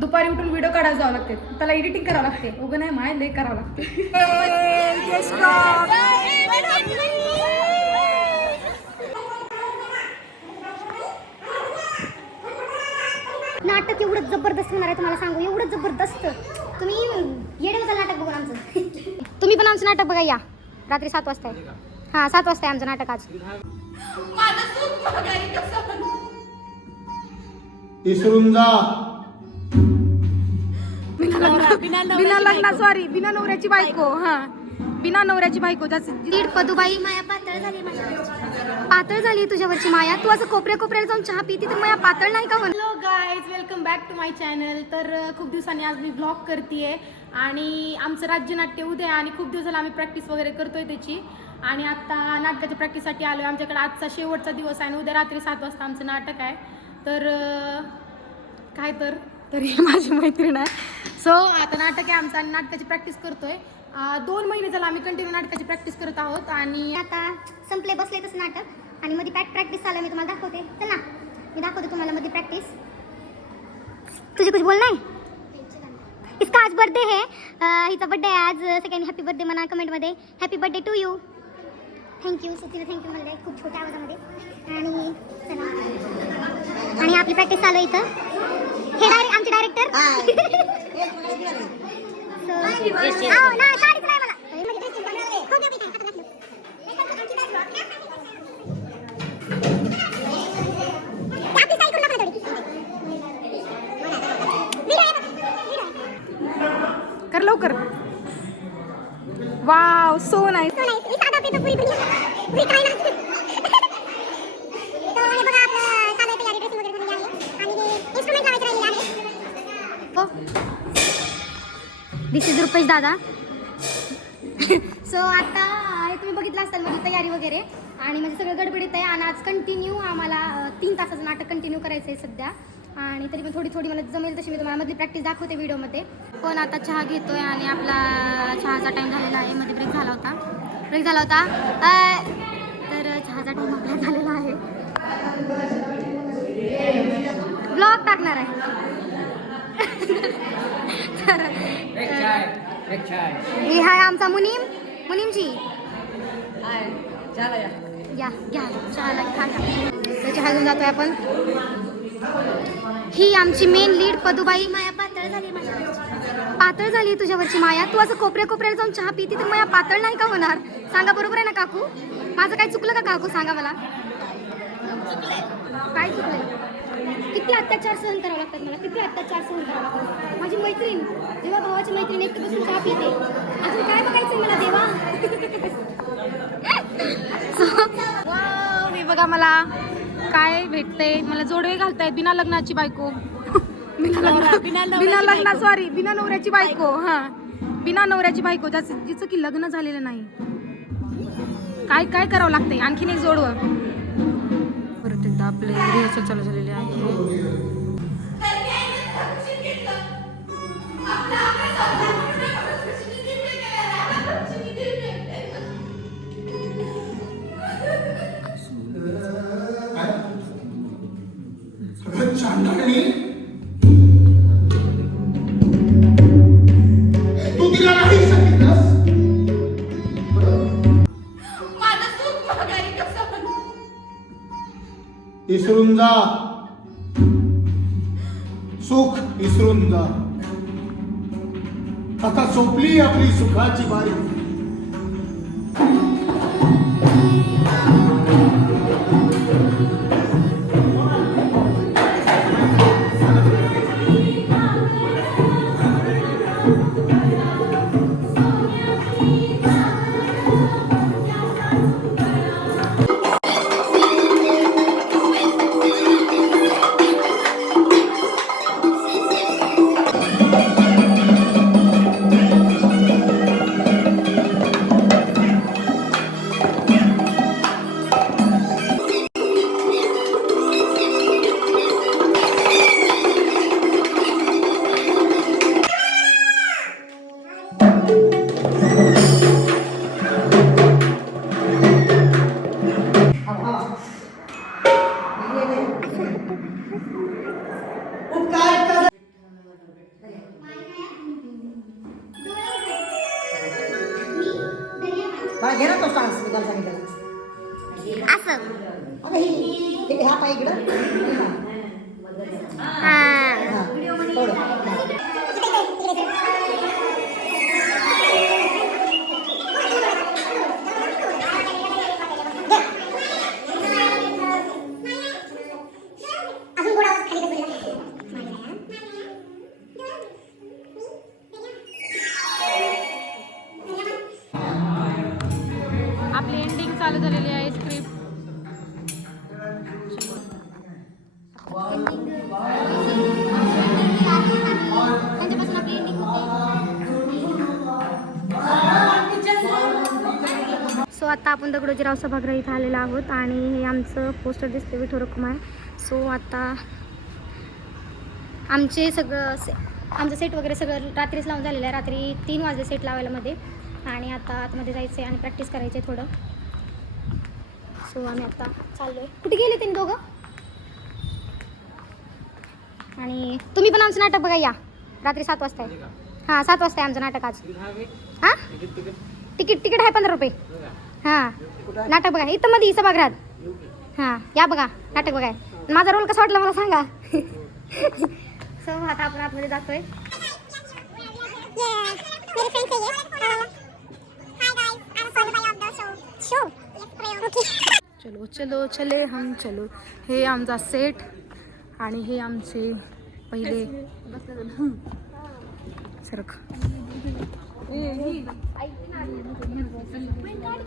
दुपारी उठून व्हिडिओ काढायला जावं लागते. त्याला एडिटिंग करावं लागते. उगं नाही माय लय करावं लागते. नाटक एवढं जबरदस्त होणार आहे तुम्हाला सांगू. एवढं जबरदस्त. तुम्ही येडे होता नाटक बघून आमचं. तुम्ही पण आमचं नाटक बघा या. रात्री सात वाजता आहे. हां सात वाजता आहे आमचं नाटक आज. इसरून जा. बिना लग्ना सॉरी बिना नवऱ्याची बायको. हा. बिना नवऱ्याची बायको दीड पदुबाई माया पातळ झाली माझ्यावरची पातळ झाली तुझ्यावरची माया? तू असं कोपऱ्या कोपऱ्याला जाऊन चहा पिती तर माया पातळ नाही का hello guys welcome back to my channel तर अ, खूप दिवसांनी आज मी ब्लॉग करते आणि आमचं राज्यनाट्य उद्या आहे आणि खूप दिवस झाला आम्ही प्रॅक्टिस वगैरे करतोय त्याची. आणि आता नाटकाच्या प्रॅक्टिससाठी आलो आहे आमच्याकडे आजचा शेवटचा दिवस आहे आणि उद्या रात्री सात वाजता आमचं नाटक आहे. तर अ, काय तर? तरी माझी मैत्रीण आहे. सो आता नाटक आहे आमचं आणि नाटकाची प्रॅक्टिस करतोय. दोन महिने झाला आम्ही कंटिन्यू नाटकाची प्रॅक्टिस करत आहोत आणि आता संपले बसले तसं नाटक. आणि मध्ये पॅक प्रॅक्टिस चालू मी तुम्हाला दाखवते. चल ना मी दाखवते तुम्हाला मध्ये प्रॅक्टिस तुझे कुछ बोलना है इसका आज बर्थडे है. हिचा बर्थडे आहे आज. सेकंड हॅपी बर्थडे म्हणा कमेंटमध्ये happy birthday to you thank you so thank you म्हणलं खूप छोट्या आवाजामध्ये. आणि चला. आणि आपली प्रॅक्टिस चालू आहे इथं. हे डायरेक्ट आमचे डायरेक्टर साडीच नाही. मला. करू लवकर. वाव सो नाही, काय नाही. तो हे बघा आपलं चालू आहे तयारी, dressing वगैरे झालेली आहे. आणि हे instrument लावायचे राहिलेले आहेत. दिस इज रुपेश दादा. सो आता हे तुम्ही बघितलं असाल माझी तयारी वगैरे. आणि म्हणजे सगळं गडबडीत आहे आणि आज कंटिन्यू आम्हाला तीन तासाचं नाटक कंटिन्यू करायचं आहे सध्या. आणि तरी पण थोडी थोडी मला जमेल तशी मी तुम्हाला मधली प्रॅक्टिस दाखवते व्हिडिओमध्ये. पण आता चहा घेतोय आणि आपला चहाचा टाईम झालेला आहे. मध्ये ब्रेक झाला होता. ब्रेक झाला होता. तर चहाचा टाईम आपला झालेला आहे. ब्लॉग टाकणार आहे. तर ही आहे आमचा मुनीम. मुनीमजी. या. घ्या चहाला खा तर चहा घेऊन जातोय आपण. ही आमची मेन लीड पदुबाई. माया पातळ झाली माझ्यावरची पातळ झाली तुझ्यावरची माया. तू असं कोपऱ्या कोपऱ्याला जाऊन चहा पिती तर माया पातळ नाही का होणार? सांगा बरोबर आहे ना काकू? माझं काय चुकलं का काकू? सांगा मला. काय चुकलंय? किती अत्याचार सहन करावे लागतात मला? किती अत्याचार सहन करावे लागतात? माझी मैत्रीण जेव्हा भावाची मैत्रीण एकटी बसून चहा पिते अजून काय बघायचंय मला देवा? हे बघा मला. काय भेटते मला जोडवे घालतायत बिना लग्नाची बायको. बिना लग्न बिना लग्ना सॉरी बिना नवऱ्याची बायको. हा. बिना नवऱ्याची बायको. ज्याचं जिचं की लग्न झालेलं नाही. काय काय करावं लागतंय? आणखीन एक जोडवं. परत आपले रिहर्सल चालू झालेले आहे. विसरून जा. आता सोपली आपली सुखाची बारी. बाळा घे ना तो मी त्याला सांगितलं. असं. अगं ही हे हा पाय इकडं. हा. हा थोडं झालेली आहे स्क्रिप्ट सो आता आपण दगडोजीराव सभागृह इथं आलेलो आहोत आणि हे आमचं पोस्टर दिसते विठो कुमार सो आता आमचे सगळं से आमचं सेट वगैरे सगळं रात्रीच लावून झालेलं आहे. रात्री तीन वाजले सेट लावायला मध्ये. आणि आता आतमध्ये जायचं आहे आणि प्रॅक्टिस करायची आहे थोडं. सो आम्ही आता चाललो आहे कुठे गेले त्यांनी दोघं? आणि तुम्ही पण आमचं नाटक बघा या. रात्री सात वाजता आहे. हां सात वाजता आहे आमचं नाटक आज. हां? Ticket ticket. आहे पंधरा रुपये. हां. नाटक बघा. इथं मध्ये सभागृहात. हां या बघा. नाटक बघा माझा रोल कसा वाटला मला सांगा? सो आता आपण आतमध्ये जातोय. चलो चलो चले हम चलो. हे आमचा सेट आणि हे आमचे पहिले सरख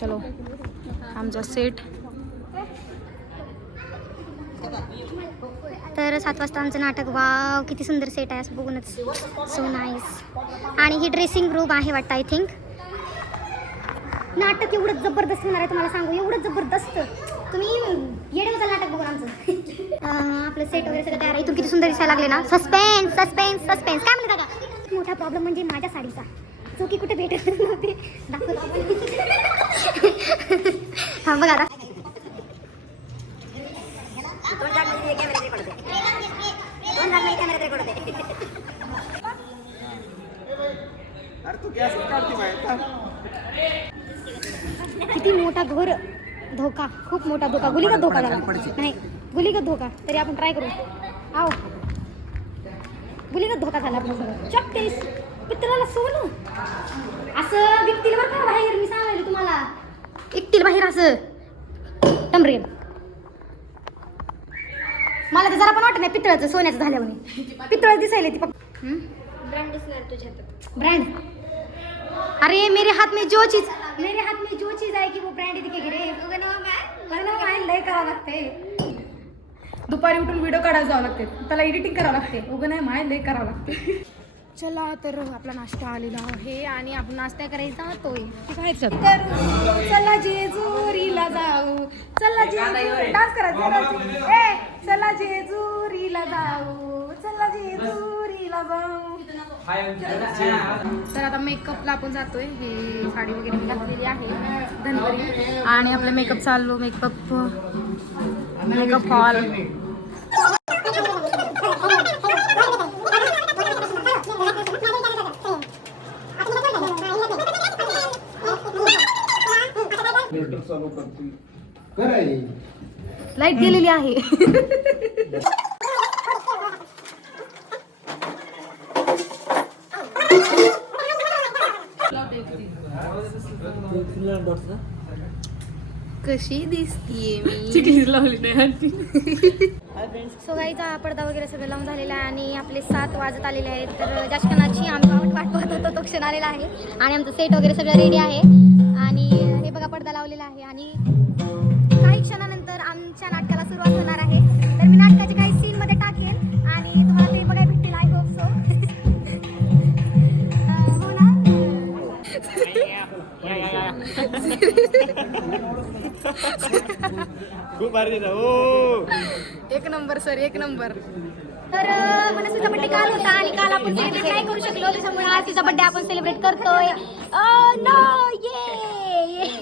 चलो आमचा सेट तर सात वाजता आमचं नाटक. वाव किती सुंदर सेट आहे असं बघूनच. सो नाईस आणि ही ड्रेसिंग रूम आहे वाटतं आय थिंक नाटक एवढं जबरदस्त होणार आहे तुम्हाला सांगू. एवढं जबरदस्त. तुम्ही येडे होता नाटक बघून आमचं. आपलं सेट वगैरे सगळं तयार आहे. इथून किती सुंदर दिसायला लागले ना? सस्पेन्स सस्पेन्स सस्पेन्स काय म्हणतात का मोठा प्रॉब्लेम म्हणजे माझ्या साडीचा. जो की कुठे भेटत नव्हते. दाखवतो. हा बघा आता. किती मोठा घोर. धोका खूप मोठा धोका. गुलीगत धोका झाला. नाही गुलीगत धोका. तरी आपण ट्राय करू. आव गुलीगत धोका झाला आपला सगळं. चॉकटेस पित्राला सोनं. असं विकतील बरं का बाहेर? मी सांगायला तुम्हाला. विकतील बाहेर असं. टमरेल मला तर जरा पण वाटत नाही पितळाचं सोन्याचं झालं म्हणे पितळ दिसायला ती ब्रँड दिसणार तुझ्या ब्रँड अरे मेरे हाथ में जो चीज मेरे हाथ में जो चीज आएगी वो ब्रांड दिखेगी रे। काय लय करावं लागते. दुपारी उठून व्हिडिओ काढायला जावं लागते. त्याला एडिटिंग करावं लागते. उगं नाही माय लय करावं लागते. चला तर आपला नाश्ता आलेला आहे आणि आपण नाश्ता करायचा खायचं करू चला जाऊ चला जेजुरी डान्स करा चला जे- ए चला जेजुरीला जाऊ चला. जेजुरीला जाऊ तर आता मेकअपला आपण जातोय. हे साडी वगैरे मी घातलेली आहे. धनवरी आणि आपला मेकअप चाललो मेकअप मेकअप हॉल. लाइट गेलेली आहे. कशी दिसतीये मी. सो गाईचा पडदा वगैरे सगळं लावून झालेला आहे आणि आपले सात वाजत आलेले आहेत. तर ज्या क्षणाची आम्ही वाट वाट पाहत होतो तो क्षण आलेला आहे. आणि आमचं सेट वगैरे सगळं रेडी आहे. आणि हे बघा पडदा लावलेला आहे. आणि आमच्या नाटकाला सुरुवात होणार आहे. तर मी नाटकाचे काही सीन मध्ये टाकेन आणि तुम्हाला ते बघायला भेटतील आय होप सो हो ना? एक नंबर सर एक नंबर. तर मनस्वीचा बड्डे काल होता आणि काल आपण सेलिब्रेट नाही करू शकलो. त्याच्यामुळे आज तिचा बड्डे आपण सेलिब्रेट करतोय नो ये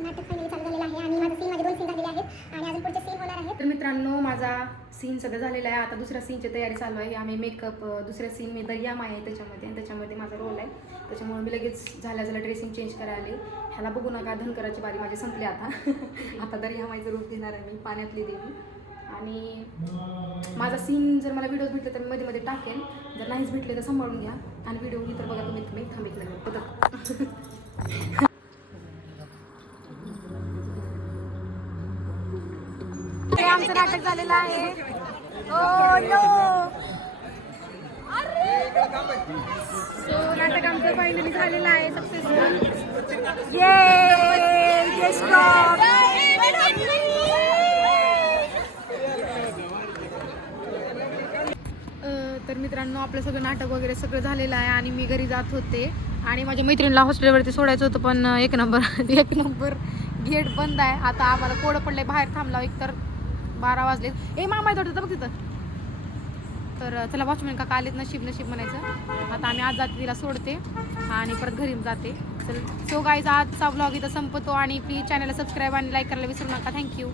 नाटक फायनली चालू झालेलं आहे आणि माझं सीन माझे दोन सीन झालेले आहेत आणि अजून पुढचे सीन होणार आहेत तर मित्रांनो माझा सीन सगळं झालेलं आहे. आता दुसऱ्या सीनची तयारी चालू आहे. आम्ही मेकअप दुसऱ्या सीन मी दर्याम आहे त्याच्यामध्ये. आणि त्याच्यामध्ये माझा रोल आहे. त्याच्यामुळे मी लगेच झाल्या झाल्या ड्रेसिंग चेंज करायला. आले ह्याला बघू नका. धनकराची बारी माझी संपली आता. आता दर्यामाईचं रूप घेणार आहे मी पाण्यातली देवी. आणि माझा सीन जर मला व्हिडिओ भेटले तर मी मध्ये मध्ये टाकेन. जर नाहीच भेटले तर सांभाळून घ्या. आणि व्हिडिओ तर बघा तुम्ही. तुम्ही थांबितलं पदक आमचं नाटक झालेलं आहे. नाटक आमचं फायनली झालेलं आहे सक्सेसफुल तर मित्रांनो आपलं सगळं नाटक वगैरे सगळं झालेलं आहे आणि मी घरी जात होते. आणि माझ्या मैत्रिणीला हॉस्टेलवरती सोडायचं होतं पण एक नंबर एक नंबर गेट बंद आहे. आता आम्हाला कोडं पडलंय बाहेर थांबला एक तर बारा वाजले. ए मामा येत होतं बघ तिथं. तर चला वॉचमॅन काका आलेत नशीब नशीब म्हणायचं. आता आम्ही आज जाते तिला सोडते. आणि परत घरी जाते. तर सो गाईज आजचा ब्लॉग इथं संपतो. आणि प्लीज चॅनलला सबस्क्राईब आणि लाईक करायला विसरू नका. थँक्यू